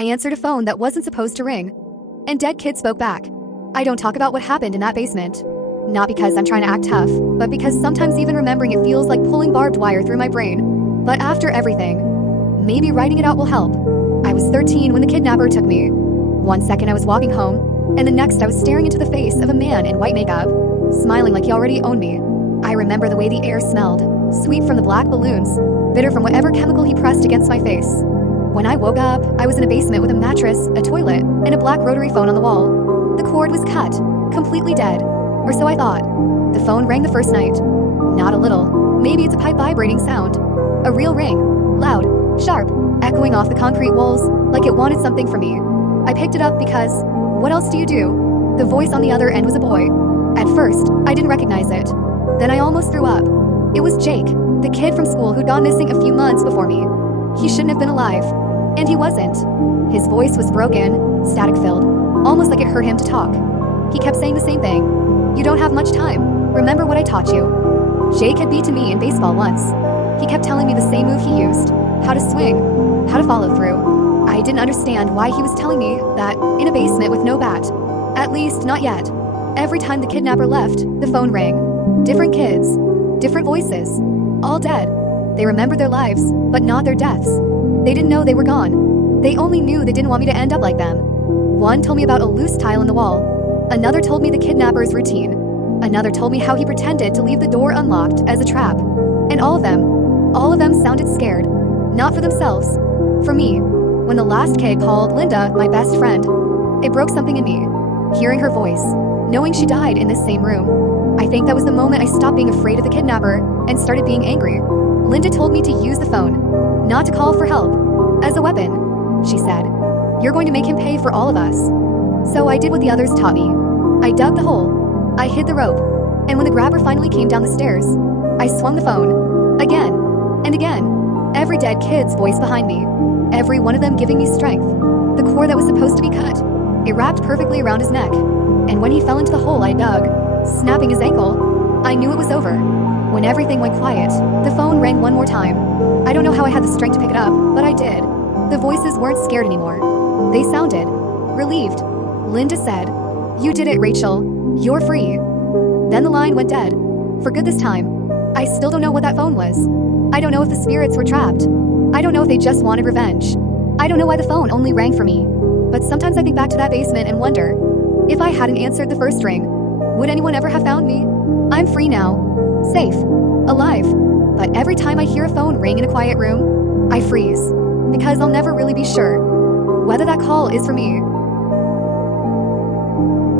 I answered a phone that wasn't supposed to ring. And Dead Kid spoke back. I don't talk about what happened in that basement. Not because I'm trying to act tough, but because sometimes even remembering it feels like pulling barbed wire through my brain. But after everything, maybe writing it out will help. I was 13 when the kidnapper took me. One second I was walking home, and the next I was staring into the face of a man in white makeup, smiling like he already owned me. I remember the way the air smelled, sweet from the black balloons, bitter from whatever chemical he pressed against my face. When I woke up, I was in a basement with a mattress, a toilet, and a black rotary phone on the wall. The cord was cut, completely dead. Or so I thought. The phone rang the first night. Not a little. Maybe it's a pipe vibrating sound. A real ring. Loud. Sharp. Echoing off the concrete walls like it wanted something from me. I picked it up because, what else do you do? The voice on the other end was a boy. At first, I didn't recognize it. Then I almost threw up. It was Jake, the kid from school who'd gone missing a few months before me. He shouldn't have been alive. And he wasn't. His voice was broken, static-filled, almost like it hurt him to talk. He kept saying the same thing. You don't have much time. Remember what I taught you. Jake had beat to me in baseball once. He kept telling me the same move he used. How to swing. How to follow through. I didn't understand why he was telling me that in a basement with no bat. At least, not yet. Every time the kidnapper left, the phone rang. Different kids. Different voices. All dead. They remembered their lives, but not their deaths. They didn't know they were gone. They only knew they didn't want me to end up like them. One told me about a loose tile in the wall. Another told me the kidnapper's routine. Another told me how he pretended to leave the door unlocked as a trap. And all of them sounded scared. Not for themselves. For me. When the last kid called Linda my best friend, it broke something in me. Hearing her voice, knowing she died in this same room. I think that was the moment I stopped being afraid of the kidnapper and started being angry. Linda told me to use the phone, not to call for help. As a weapon, she said. You're going to make him pay for all of us. So I did what the others taught me. I dug the hole. I hid the rope. And when the grabber finally came down the stairs, I swung the phone. Again. And again. Every dead kid's voice behind me. Every one of them giving me strength. The cord that was supposed to be cut. It wrapped perfectly around his neck. And when he fell into the hole I dug, snapping his ankle, I knew it was over. When everything went quiet, the phone rang one more time. I don't know how I had the strength to pick it up, but I did. The voices weren't scared anymore. They sounded relieved. Linda said, "You did it, Rachel. You're free." Then the line went dead. For good this time. I still don't know what that phone was. I don't know if the spirits were trapped. I don't know if they just wanted revenge. I don't know why the phone only rang for me. But sometimes I think back to that basement and wonder, if I hadn't answered the first ring, would anyone ever have found me? I'm free now. Safe. Alive. But every time I hear a phone ring in a quiet room, I freeze. Because I'll never really be sure whether that call is for me